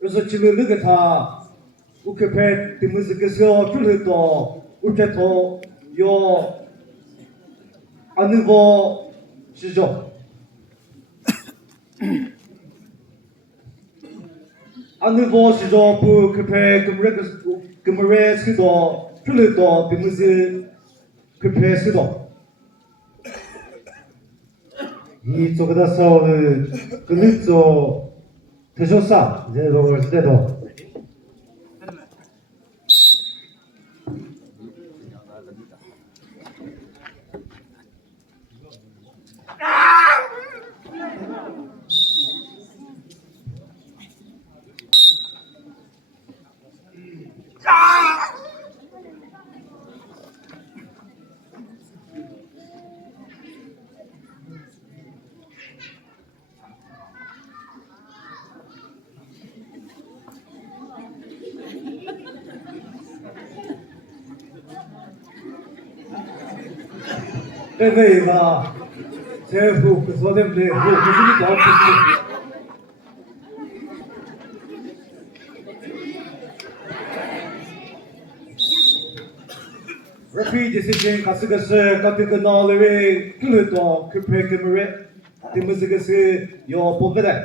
그래서 지금 너가 다 우케페 드무스께서 큘흐토 우케토 요 안으보 시조 안으보 시조 부 크페 금레 스도 큘흐토 드무스 크페 스도 이 쪽에다 싸우는 그늘조 대조사 이제 로걸 때도 레베이가 제후 그 소demde 뭐 무슨이 더 없었지 Repeat decision kasıgası katı nalı ve kılıto küpe kımırı temizgisi yo povede